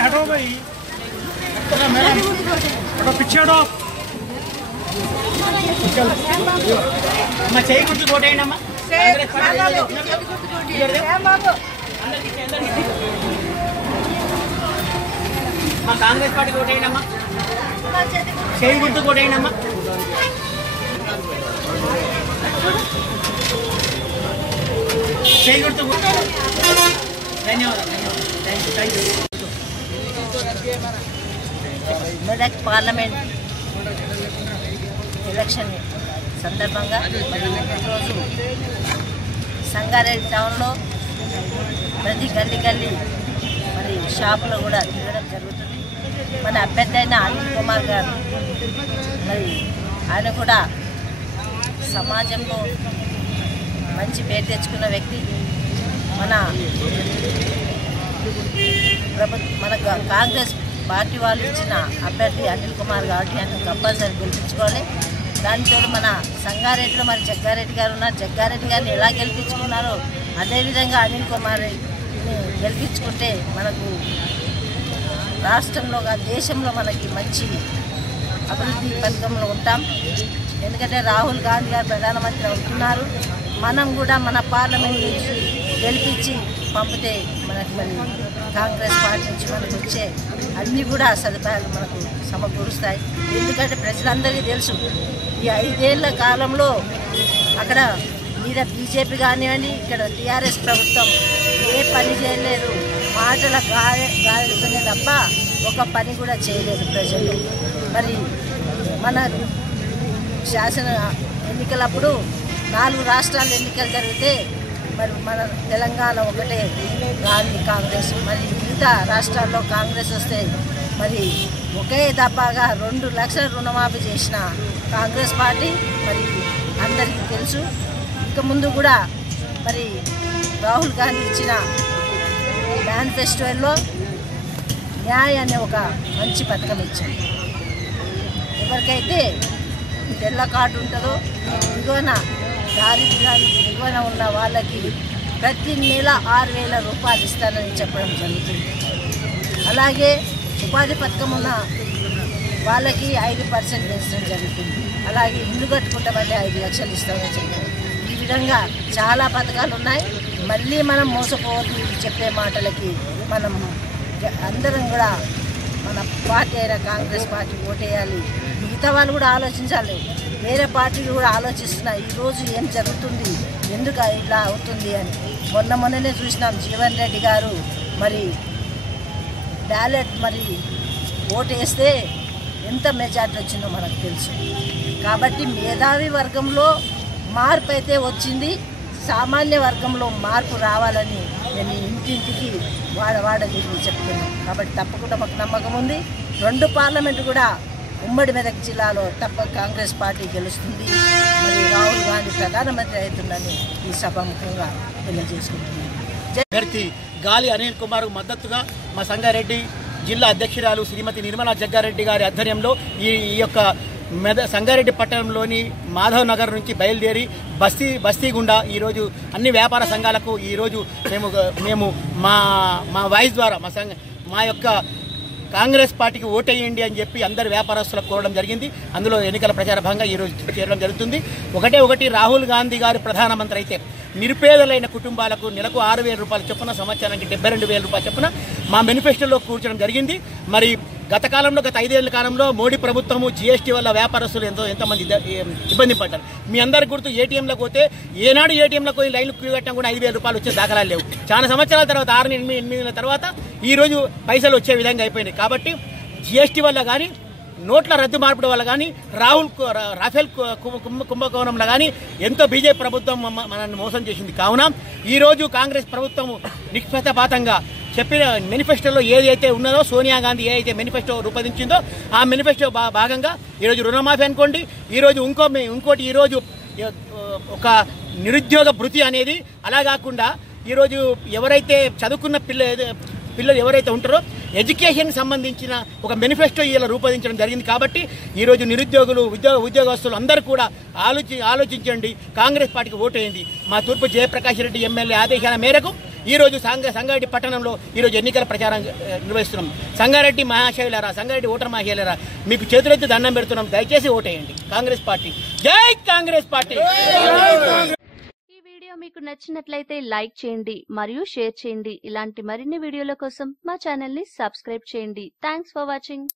हटो भाई हटो पीछे हटो मैं चाहिए कुछ कोटे ना कांग्रेस पार्टी कोटेनम्मा చేయి గుర్తు కొట్టేయనమ్మా చేయి గుర్తు ధన్యవాదాలు thank you Medak parliament election సందర్భంగా ఈరోజు సంగారెడ్డి టౌన్లో ప్రతి గల్లీ మరి షాపులో కూడా తిరగడం జరుగుతుంది. మన అభ్యర్థి అయిన అనిల్ కుమార్ గారు మరి ఆయన కూడా సమాజంలో మంచి పేరు తెచ్చుకున్న వ్యక్తి. మన కాంగ్రెస్ పార్టీ వాళ్ళు ఇచ్చిన అభ్యర్థి అనిల్ కుమార్ కాబట్టి ఆయన కంపల్సరీ గెలిపించుకోవాలి. దానితో మన సంగారెడ్డిలో మరి జగ్గారెడ్డి గారు ఉన్నారు. జగ్గారెడ్డి గారిని ఎలా గెలిపించుకున్నారో అదేవిధంగా అనిల్ కుమార్ గెలిపించుకుంటే మనకు రాష్ట్రంలో దేశంలో మనకి మంచి అభివృద్ధి పథకంలో ఉంటాం. ఎందుకంటే రాహుల్ గాంధీ గారు ప్రధానమంత్రి అవుతున్నారు. మనం కూడా మన పార్లమెంట్ నుంచి గెలిపించి పంపితే మనకి మరి కాంగ్రెస్ పార్టీ నుంచి మనకు వచ్చే అన్నీ కూడా సదుపాయాలు మనకు సమకూరుస్తాయి. ఎందుకంటే ప్రజలందరికీ తెలుసు ఈ 5 ఏళ్ల కాలంలో అక్కడ మీద బీజేపీ కానివ్వండి, ఇక్కడ టీఆర్ఎస్ ప్రభుత్వం ఏ పని చేయలేదు. మాటల గాయతనే తప్ప ఒక పని కూడా చేయలేదు ప్రజలు. మరి మన శాసన ఎన్నికలప్పుడు 4 రాష్ట్రాల ఎన్నికలు జరిగితే మరి మన తెలంగాణ ఒకటే గాంధీ కాంగ్రెస్, మరి మిగతా రాష్ట్రాల్లో కాంగ్రెస్ వస్తే మరి ఒకే దఫాగా 2 లక్షల రుణమాఫీ చేసిన కాంగ్రెస్ పార్టీ మరి అందరికీ తెలుసు. ఇక ముందు కూడా మరి రాహుల్ గాంధీ ఇచ్చిన మేనిఫెస్టోలో న్యాయ్ అనే ఒక మంచి పథకం ఇచ్చింది. ఎవరికైతే తెల్ల కార్డు ఉంటుందో దిగువన దారిద్ర్యానికి దిగువన ఉన్న వాళ్ళకి ప్రతి నెల 6,000 రూపాయలు ఇస్తానని చెప్పడం జరుగుతుంది. అలాగే ఉపాధి పథకం ఉన్న వాళ్ళకి 5% పెంచడం జరుగుతుంది. అలాగే ఇల్లు కట్టుకుంటామంటే 5 లక్షలు ఇస్తామని చెప్పారు. ఈ విధంగా చాలా పథకాలు ఉన్నాయి. మళ్ళీ మనం మోసపోవద్దు చెప్పే మాటలకి. మనం అందరం కూడా మన పార్టీ అయిన కాంగ్రెస్ పార్టీ ఓటేయాలి. మిగతా వాళ్ళు కూడా ఆలోచించాలి. వేరే పార్టీలు కూడా ఆలోచిస్తున్నాయి ఈరోజు ఏం జరుగుతుంది, ఎందుకు ఇలా అవుతుంది అని. మొన్ననే చూసినాం జీవన్ రెడ్డి గారు మరి బ్యాలెట్ మరి ఓటేస్తే ఎంత మెజార్టీ వచ్చిందో మనకు తెలుసు. కాబట్టి మేధావి వర్గంలో మార్పు అయితే వచ్చింది, సామాన్య వర్గంలో మార్పు రావాలని నేను ఇంటింటికి వాడ తిరిగి చెప్తున్నాను. కాబట్టి తప్పకుండా మాకు నమ్మకం ఉంది. 2 పార్లమెంటు కూడా ఉమ్మడి మెదక్ జిల్లాలో తప్ప కాంగ్రెస్ పార్టీ గెలుస్తుంది. మరి రాహుల్ గాంధీ ప్రధానమంత్రి అవుతుందని ఈ సభాముఖంగా తెలియజేసుకుంటున్నాను. అభ్యర్థి గాలి అనిల్ కుమార్ మద్దతుగా మా సంగారెడ్డి జిల్లా అధ్యక్షురాలు శ్రీమతి నిర్మలా జగ్గారెడ్డి గారి ఆధ్వర్యంలో ఈ యొక్క సంగారెడ్డి పట్టణంలోని మాధవ్ నగర్ నుంచి బయలుదేరి బస్తీ గుండా ఈరోజు అన్ని వ్యాపార సంఘాలకు ఈరోజు మేము మా వాయిస్ ద్వారా మా యొక్క కాంగ్రెస్ పార్టీకి ఓటేయండి అని చెప్పి అందరు వ్యాపారస్తులకు కోరడం జరిగింది. అందులో ఎన్నికల ప్రచార భాగంగా ఈరోజు చేరడం జరుగుతుంది. ఒకటి రాహుల్ గాంధీ గారు ప్రధానమంత్రి అయితే నిరుపేదలైన కుటుంబాలకు నెలకు 6,000 రూపాయలు చొప్పున, సంవత్సరానికి 72,000 రూపాయలు చొప్పున మా మేనిఫెస్టోలో కూర్చడం జరిగింది. మరి గత 5 ఏళ్ల కాలంలో మోడీ ప్రభుత్వము జీఎస్టీ వల్ల వ్యాపారస్తులు ఎంతమంది ఇబ్బంది పడ్డారు. మీ అందరికి గుర్తు, ఏటీఎంలకు పోతే ఏనాడు ఏటీఎంలకు పోయి లైన్లు క్యూ కట్టడం కూడా 5,000 రూపాయలు వచ్చే దాఖలాలు లేవు. చాలా సంవత్సరాల తర్వాత 6-8 నెలల తర్వాత ఈరోజు పైసలు వచ్చే విధంగా అయిపోయినాయి. కాబట్టి జీఎస్టీ వల్ల కానీ, నోట్ల రద్దు మార్పుల వల్ల కానీ, రాఫెల్ కుంభకోణంలో కానీ ఎంతో బీజేపీ ప్రభుత్వం మనల్ని మోసం చేసింది. కావున ఈరోజు కాంగ్రెస్ ప్రభుత్వం నిష్పక్షపాతంగా చెప్పిన మేనిఫెస్టోలో ఏదైతే ఉన్నదో, సోనియా గాంధీ ఏదైతే మేనిఫెస్టో రూపొందించిందో ఆ మేనిఫెస్టో భాగంగా ఈరోజు రుణమాఫీ అనుకోండి, ఈరోజు ఇంకోటి ఈరోజు ఒక నిరుద్యోగ భృతి అనేది, అలా కాకుండా ఈరోజు ఎవరైతే చదువుకున్న పిల్లలు ఎవరైతే ఉంటారో ఎడ్యుకేషన్కి సంబంధించిన ఒక మేనిఫెస్టో ఇలా రూపొందించడం జరిగింది. కాబట్టి ఈరోజు నిరుద్యోగులు ఉద్యోగస్తులు అందరూ కూడా ఆలోచించండి, కాంగ్రెస్ పార్టీకి ఓటేయండి. మా తూర్పు జయప్రకాష్ రెడ్డి ఎమ్మెల్యే ఆదేశాల మేరకు ఈరోజు సంగారెడ్డి పట్టణంలో ఈరోజు ఎన్నికల ప్రచారం నిర్వహిస్తున్నాం. సంగారెడ్డి మహాశైలారా, సంగారెడ్డి ఓటర్ మహాశైలారా, మీకు చేతులెత్తి దండం పెడుతున్నాం. దయచేసి ఓటేయండి కాంగ్రెస్ పార్టీ. జై కాంగ్రెస్ పార్టీ. వీడియో మీకు నచ్చినట్లయితే లైక్ చేయండి మరియు షేర్ చేయండి. ఇలాంటి మరిన్ని వీడియోల కోసం మా ఛానల్ ని సబ్స్క్రైబ్ చేయండి. Thanks for watching.